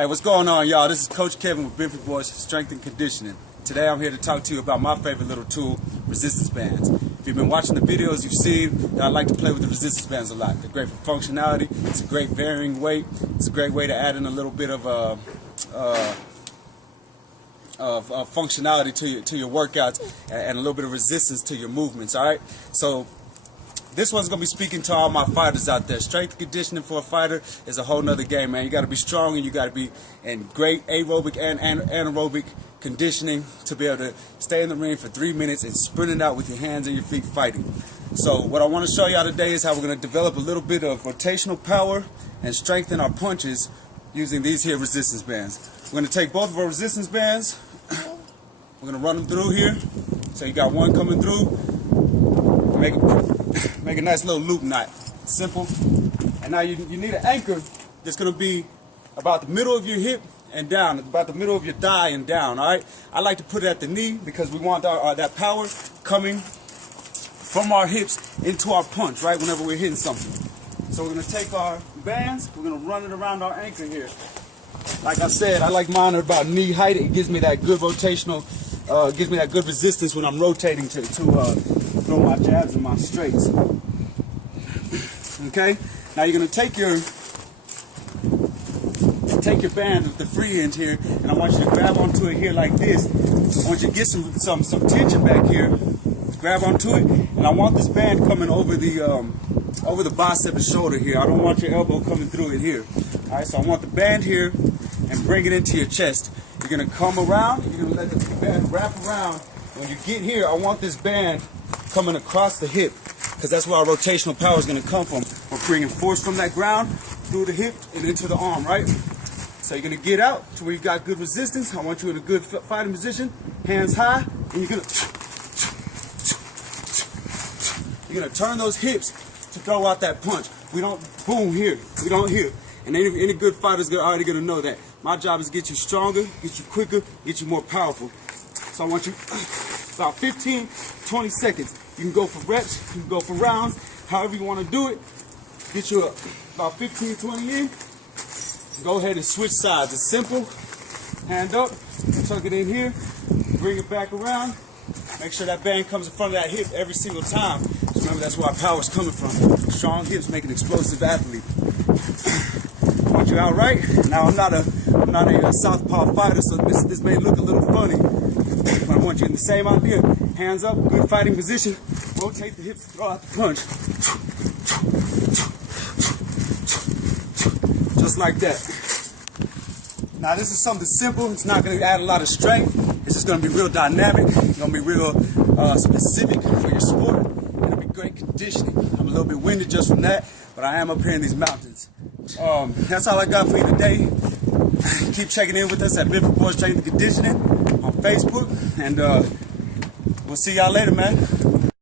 Hey, what's going on, y'all? This is Coach Kevin with BBSC Strength and Conditioning. Today I'm here to talk to you about my favorite little tool, resistance bands. If you've been watching the videos, you've seen that I like to play with the resistance bands a lot. They're great for functionality. It's a great varying weight. It's a great way to add in a little bit of functionality to your workouts and a little bit of resistance to your movements. All right. So this one's gonna be speaking to all my fighters out there. Strength conditioning for a fighter is a whole nother game, man. You got to be strong and you got to be in great aerobic and anaerobic conditioning to be able to stay in the ring for 3 minutes and sprint it out with your hands and your feet fighting. So what I want to show y'all today is how we're going to develop a little bit of rotational power and strengthen our punches using these here resistance bands. We're going to take both of our resistance bands. We're going to run them through here. So you got one coming through. Make a nice little loop knot. Simple. And now you need an anchor that's going to be about the middle of your hip and down, about the middle of your thigh and down. All right. I like to put it at the knee because we want that power coming from our hips into our punch, right? Whenever we're hitting something. So we're going to take our bands. We're going to run it around our anchor here. Like I said, I like mine at about knee height. It gives me that good rotational, gives me that good resistance when I'm rotating to throw my jabs and my straights. Okay. Now you're going to take your band with the free end here, and I want you to grab onto it here like this. I want you to get some tension back here. Grab onto it, and I want this band coming over the bicep and shoulder here. I don't want your elbow coming through it here. All right, so I want the band here and bring it into your chest. You're gonna come around. You're gonna let the band wrap around. When you get here, I want this band coming across the hip, because that's where our rotational power is gonna come from. We're bringing force from that ground through the hip and into the arm, right? So you're gonna get out to where you got good resistance. I want you in a good fighting position, hands high, and you're gonna turn those hips to throw out that punch. We don't boom here. We don't here. And any good fighter's already gonna know that. My job is to get you stronger, get you quicker, get you more powerful. So I want you about 15, 20 seconds. You can go for reps, you can go for rounds, however you want to do it. Get you about 15, 20 in. Go ahead and switch sides. It's simple. Hand up, tuck it in here, bring it back around. Make sure that band comes in front of that hip every single time. So remember, that's where our power's coming from. Strong hips make an explosive athlete. I want you out right. Now I'm not a southpaw fighter, so this may look a little funny. But I want you in the same idea. Hands up, good fighting position. Rotate the hips, throw out the punch. Just like that. Now this is something simple. It's not going to add a lot of strength. It's just going to be real dynamic. It's going to be real specific for your sport. It'll be great conditioning. I'm a little bit winded just from that, but I am up here in these mountains. That's all I got for you today. Keep checking in with us at BBSC Strength and Conditioning on Facebook, and we'll see y'all later, man.